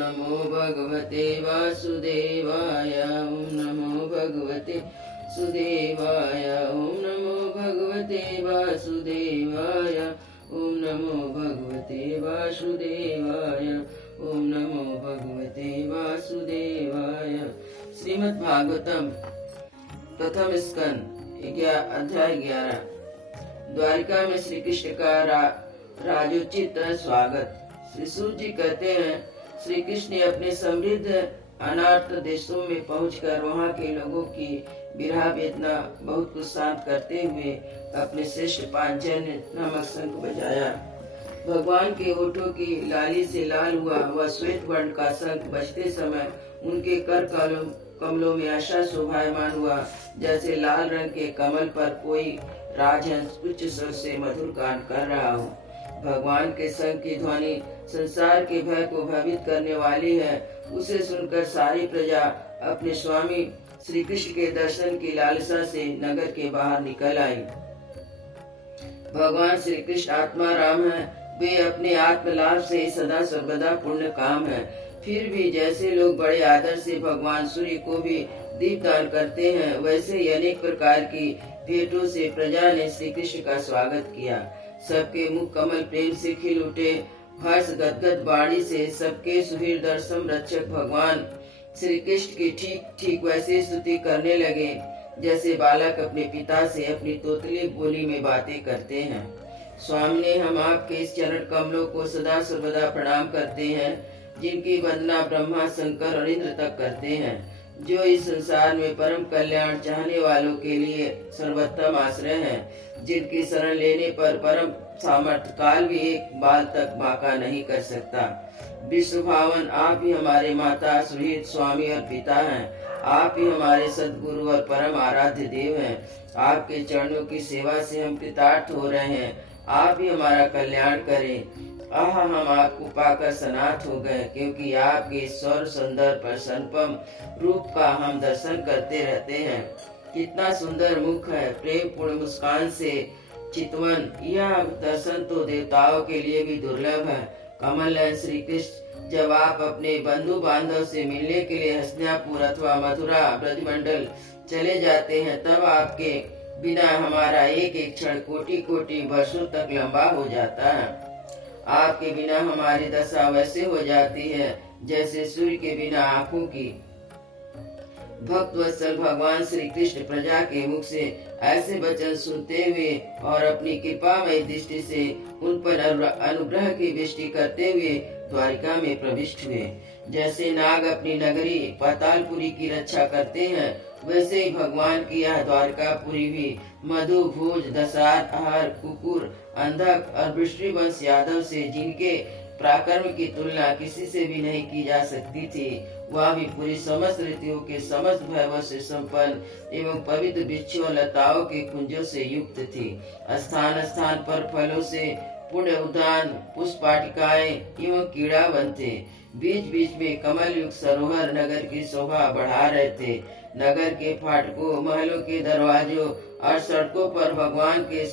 नमो भगवते वासुदेवाय। ओम नमो भगवते सुदेवाय। ओम नमो भगवते वासुदेवाय। ओम नमो भगवते वासुदेवाय। ओम नमो भगवते वासुदेवाय। श्रीमद् भागवतम प्रथम स्कंद अध्याय 11। द्वारिका में श्री कृष्ण का राजोचित स्वागत। श्री सूत जी कहते हैं, श्री कृष्ण ने अपने समृद्ध अनार्त देशों में पहुंचकर वहां के लोगों की विरह वेदना बहुत कुछ शांत करते हुए अपने श्रेष्ठ पांचजन्य नामक शंख बजाया। भगवान के होठों की लाली से लाल हुआ वह श्वेत वर्ण का शंख बजते समय उनके कर कमलों में ऐसा शोभायमान हुआ जैसे लाल रंग के कमल पर कोई राजहंस उच्च स्वर से मधुर गान कर रहा हो। भगवान के शंख की ध्वनि संसार के भय को भयभीत करने वाली है। उसे सुनकर सारी प्रजा अपने स्वामी श्री कृष्ण के दर्शन की लालसा से नगर के बाहर निकल आई। भगवान श्री कृष्ण आत्मा राम है, वे अपने आत्मलाभ से सदा सर्वदा पूर्ण काम है। फिर भी जैसे लोग बड़े आदर से भगवान सूर्य को भी दीप दान करते हैं, वैसे ही अनेक प्रकार की भेंटों से प्रजा ने श्री कृष्ण का स्वागत किया। सबके मुख कमल प्रेम से खिल उठे। हर्ष गदगद वाणी से सबके सुहृद रक्षक भगवान श्री कृष्ण की ठीक ठीक वैसे स्तुति करने लगे जैसे बालक अपने पिता से अपनी तोतली बोली में बातें करते हैं। स्वामी ने हम आपके इस चरण कमलों को सदा सर्वदा प्रणाम करते हैं, जिनकी वंदना ब्रह्मा शंकर और इंद्र तक करते हैं, जो इस संसार में परम कल्याण चाहने वालों के लिए सर्वोत्तम आश्रय हैं, जिनकी शरण लेने पर परम सामर्थ्य काल भी एक बाल तक बांका नहीं कर सकता। विश्व भावन आप ही हमारे माता सुहृद स्वामी और पिता हैं। आप ही हमारे सद्गुरु और परम आराध्य देव हैं। आपके चरणों की सेवा से हम कृतार्थ हो रहे हैं। आप ही हमारा कल्याण करें। आह, हम आपको पाकर सनाथ हो गए, क्योंकि आपके स्वर सुंदर प्रसन्नपम रूप का हम दर्शन करते रहते हैं। कितना सुंदर मुख है, प्रेम पूर्ण मुस्कान से चितवन। यह दर्शन तो देवताओं के लिए भी दुर्लभ है। कमल है श्री कृष्ण, जब आप अपने बंधु बांधव से मिलने के लिए हस्तिनापुर अथवा मथुरा ब्रजमंडल चले जाते हैं, तब आपके बिना हमारा एक एक क्षण कोटि कोटि वर्षों तक लंबा हो जाता है। आपके बिना हमारी दशा वैसे हो जाती है जैसे सूर्य के बिना आंखों की। भक्त वत्सल भगवान श्री कृष्ण प्रजा के मुख से ऐसे वचन सुनते हुए और अपनी कृपामय दृष्टि से उन पर अनुग्रह की वृष्टि करते हुए द्वारिका में प्रविष्ट हुए। जैसे नाग अपनी नगरी पातालपुरी की रक्षा करते हैं, वैसे ही भगवान की यह द्वारकापुरी भी मधु, भोज, दशार, अहर, कुकुर, अंधक और वृष्णिवंश यादव से, जिनके पराक्रम की तुलना किसी से भी नहीं की जा सकती थी, वह भी पूरी समस्त ऋतुओं के समस्त वैभव से संपन्न एवं पवित्र वृक्षों लताओं के कुंजों से युक्त थी। स्थान स्थान पर फलों से पुण्य उद्यान, पुष्प वाटिकाएं एवं कीड़ा बनते। बीच बीच में कमल युक्त सरोवर नगर की शोभा बढ़ा रहे थे। नगर के फाटकों, महलों के दरवाजों और सड़कों पर भगवान के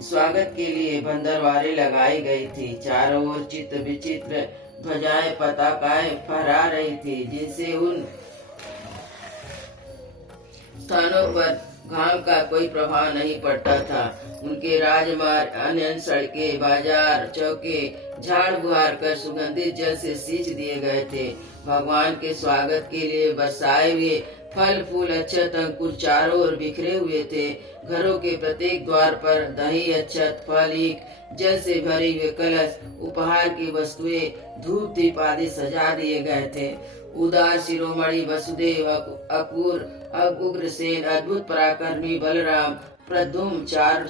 स्वागत के लिए बंदरवारें लगाई गई थी। चारों ओर चित्र विचित्र ध्वजाएं पताकाएं फहरा रही थी, जिनसे उन स्थानों पर घाम का कोई प्रभाव नहीं पड़ता था। उनके राजमार्ग, अन्य सड़कें, बाजार, चौके झाड़ बुहार कर सुगंधित जल से सींच दिए गए थे। भगवान के स्वागत के लिए बरसाए हुए फल फूल अक्षत अंकुर चारों ओर बिखरे हुए थे। घरों के प्रत्येक द्वार पर दही, अक्षत, फल, ईख, जल से भरे हुए कलश, उपहार की वस्तुएं, धूप दीप आदि सजा दिए गए थे। उदार शिरोमणि वसुदेव, अकुर, उग्रसेन, अद्भुत पराक्रमी बलराम, प्रद्युम्न,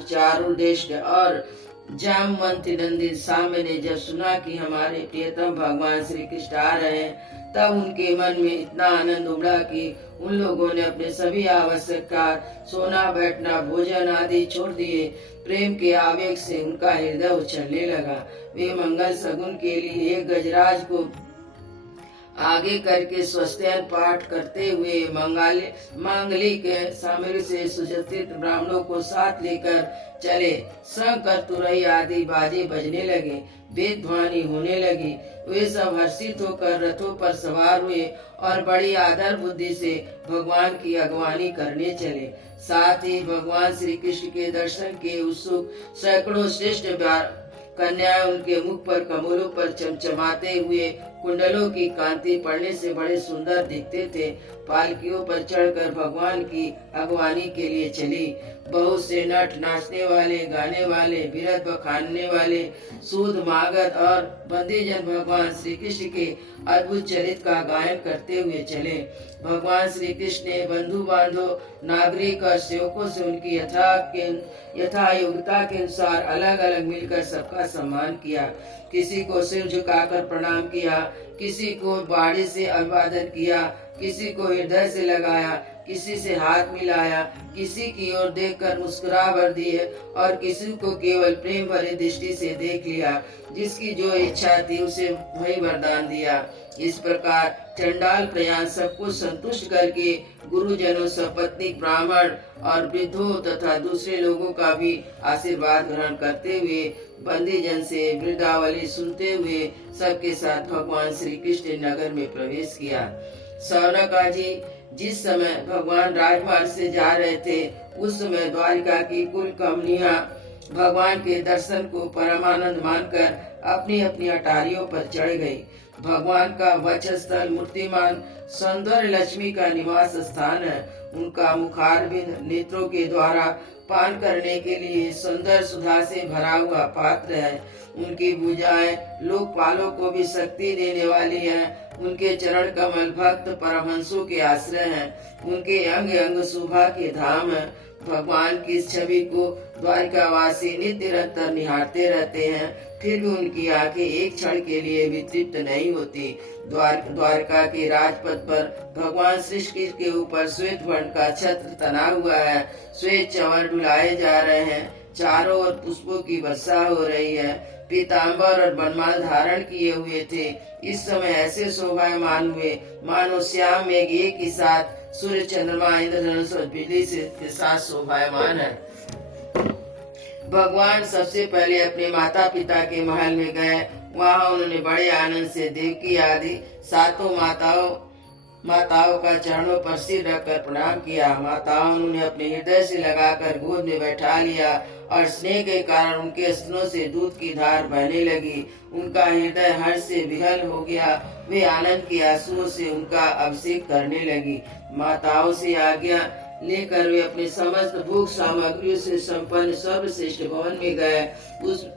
चारुदेष्ट और जामवंती नंदित साम्य ने जब सुना कि हमारे प्रियतम भगवान श्री कृष्ण आ रहे हैं, तब उनके मन में इतना आनंद उमड़ा कि उन लोगों ने अपने सभी आवश्यक कार्य, सोना बैठना, भोजन आदि छोड़ दिए। प्रेम के आवेग से उनका हृदय उछलने लगा। वे मंगल सगुन के लिए एक गजराज को आगे करके स्वस्त्यायन पाठ करते हुए मांगलिक सामग्री से सुसज्जित ब्राह्मणों को साथ लेकर चले। शंख और तुरई आदि बाजे बजने लगे, वेद ध्वनि होने लगी। वे सब हर्षित होकर रथों पर सवार हुए और बड़ी आदर बुद्धि से भगवान की अगवानी करने चले। साथ ही भगवान श्री कृष्ण के दर्शन के उत्सुक सैकड़ों श्रेष्ठ कन्याएं उनके मुख पर कमलों पर चमचमाते हुए कुंडलों की कांति पड़ने से बड़े सुंदर दिखते थे। पालकियों पर चढ़कर भगवान की अगवानी के लिए चली। बहुत से नट, नाचने वाले, गाने वाले, बिरध बखानने वाले, सूद मागध और बंदीजन भगवान श्री कृष्ण के अद्भुत चरित्र का गायन करते हुए चले। भगवान श्री कृष्ण ने बंधु बांधव, नागरिक और सेवकों से उनकी यथा योग्यता के अनुसार अलग अलग मिलकर सबका सम्मान किया। किसी को सिर झुकाकर प्रणाम किया, किसी को बाड़ी से अभिवादन किया, किसी को हृदय से लगाया, किसी से हाथ मिलाया, किसी की ओर देखकर मुस्कुरा भर दी और किसी को केवल प्रेम भरी दृष्टि से देख लिया। जिसकी जो इच्छा थी उसे वही वरदान दिया। इस प्रकार चंडाल प्रयास सबको संतुष्ट करके गुरुजनों, सपत्नीक, ब्राह्मण और वृद्धों तथा दूसरे लोगों का भी आशीर्वाद ग्रहण करते हुए बंदी जन से वृद्धावली सुनते हुए सबके साथ भगवान श्री कृष्ण नगर में प्रवेश किया। सौनका जी जिस समय भगवान राजमार्ग से जा रहे थे उस समय द्वारिका की कुल कमनियां भगवान के दर्शन को परमानंद मानकर अपनी अपनी अटारियों पर चढ़ गई। भगवान का वक्षस्थल मूर्तिमान सौंदर्य लक्ष्मी का निवास स्थान है। उनका मुखारविंद नेत्रों के द्वारा पान करने के लिए सुंदर सुधा से भरा हुआ पात्र है। उनकी भुजाएं लोकपालों को भी शक्ति देने वाली हैं। उनके चरण कमल भक्त परमहंसों के आश्रय हैं। उनके अंग अंग शोभा के धाम है। भगवान की इस छवि को द्वारिकावासी नित्य निरंतर निहारते रहते हैं, फिर भी उनकी आंखें एक क्षण के लिए भी तृप्त नहीं होती। द्वारका के राजपथ पर भगवान श्री कृष्ण के ऊपर श्वेत वर्ण का छत्र तना हुआ है। श्वेत चंवर डुलाए जा रहे हैं। चारों ओर पुष्पों की वर्षा हो रही है। पीताम्बर और बनमाल धारण किए हुए थे। इस समय ऐसे शोभायमान हुए मानो श्याम मेघ एक ही साथ सूर्य, चंद्रमा, इंद्रधनुष और बिजली के साथ शोभायमान है। भगवान सबसे पहले अपने माता पिता के महल में गए। वहाँ उन्होंने बड़े आनंद से देवकी आदि सातों माताओं का चरणों पर सिर रखकर प्रणाम किया। माताओं उन्होंने अपने हृदय से लगाकर गोद में बैठा लिया और स्नेह के कारण उनके स्तनों से दूध की धार बहने लगी। उनका हृदय हर्ष से विहल हो गया। वे आनंद के आंसुओं से उनका अभिषेक करने लगी। माताओं से आज्ञा लेकर वे अपने समस्त भोग सामग्रियों से संपन्न सर्वश्रेष्ठ भवन में गए।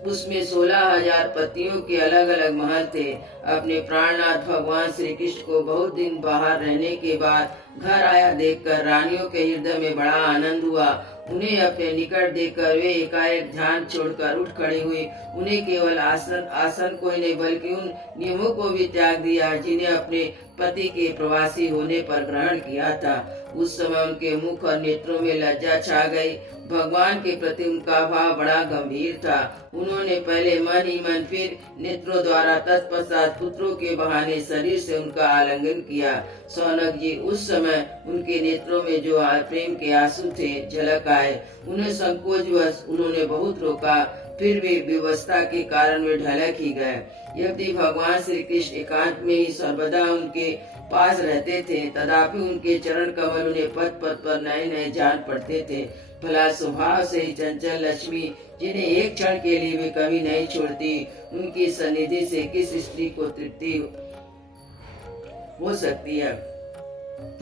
उसमें 16,000 पतियों के अलग अलग महल थे। अपने प्राणनाथ भगवान श्री कृष्ण को बहुत दिन बाहर रहने के बाद घर आया देखकर रानियों के हृदय में बड़ा आनंद हुआ। उन्हें अपने निकट देखकर वे एकाएक ध्यान छोड़कर उठ खड़ी हुई। उन्हें केवल आसन को ही नहीं बल्कि उन नियमों को भी त्याग दिया जिन्हें अपने पति के प्रवासी होने पर ग्रहण किया था। उस समय उनके मुख और नेत्रों में लज्जा छा गई। भगवान के प्रति उनका भाव बड़ा गंभीर था। उन्होंने पहले मन ही मन फिर नेत्रों द्वारा तत्पश्चात पुत्रों के बहाने शरीर से उनका आलिंगन किया। सौनक जी उस समय उनके नेत्रों में जो प्रेम के आंसू थे झलक आए। उन्हें संकोचवश उन्होंने बहुत रोका, फिर भी विवशता के कारण वे ढलक ही गए। यदि भगवान श्री कृष्ण एकांत में ही सर्वदा उनके पास रहते थे, तथापि उनके चरण कमल उन्हें पद पद पर नए नए जान पड़ते थे। भला स्वभाव से ही चंचल लक्ष्मी, जिन्हें एक क्षण के लिए भी कभी नहीं छोड़ती, उनकी सन्निधि से किस स्त्री को तृप्ति हो सकती है।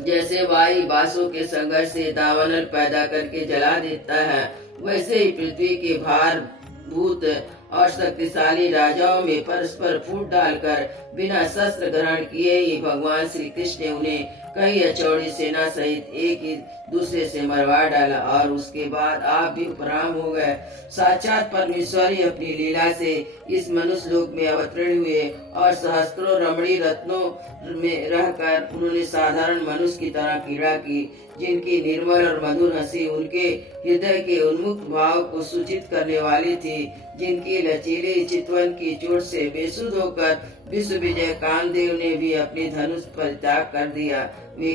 जैसे वायु बासों के संघर्ष से दावानल पैदा करके जला देता है, वैसे ही पृथ्वी के भार भूत और शक्तिशाली राजाओं में परस्पर फूट डालकर बिना शस्त्र ग्रहण किए ही भगवान श्री कृष्ण ने उन्हें कई अचौड़ी सेना सहित एक ही दूसरे से मरवा डाला और उसके बाद आप भी उपराम हो गए। साक्षात परमेश्वर ही अपनी लीला से इस मनुष्य लोक में अवतरण हुए और सहस्त्रों रमणी रत्नों में रहकर उन्होंने साधारण मनुष्य की तरह पीड़ा की। जिनकी निर्मल और मधुर हंसी उनके हृदय के उन्मुक्त भाव को सूचित करने वाली थी, जिनकी लचीली चितवन की चोट से बेसुध होकर विश्व विजय कामदेव ने भी अपने धनुष परित्याग कर दिया। वे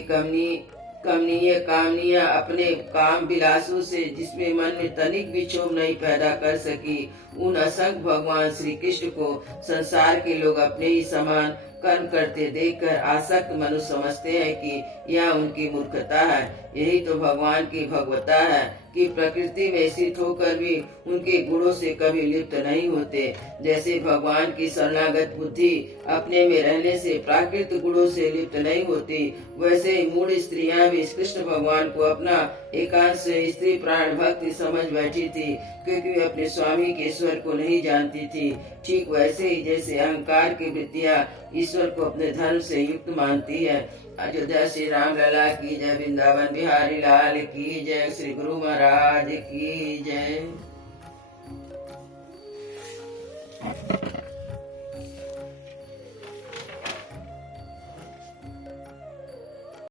कमनीय कामनिया अपने काम विलासों से जिसमें मन में तनिक भी क्षोभ नहीं पैदा कर सकी, उन असंख्य भगवान श्री कृष्ण को संसार के लोग अपने ही समान कर्म करते देखकर आसक्त मनुष्य समझते हैं कि यह उनकी मूर्खता है। यही तो भगवान की भगवता है कि प्रकृति में स्थित होकर भी उनके गुणों से कभी लिप्त नहीं होते। जैसे भगवान की शरणागत बुद्धि अपने में रहने से प्राकृत गुणों से लिप्त नहीं होती, वैसे ही मूढ़ स्त्रियां भी कृष्ण भगवान को अपना एकांत से स्त्री प्राण भक्ति समझ बैठी थी, क्योंकि वे अपने स्वामी के ईश्वर को नहीं जानती थी। ठीक वैसे ही जैसे अहंकार की वृत्तियां ईश्वर को अपने धर्म से युक्त मानती है। अयोध्या श्री राम लला की जय, वृंदावन बिहारी लाल की जय, श्री गुरु महाराज की जय।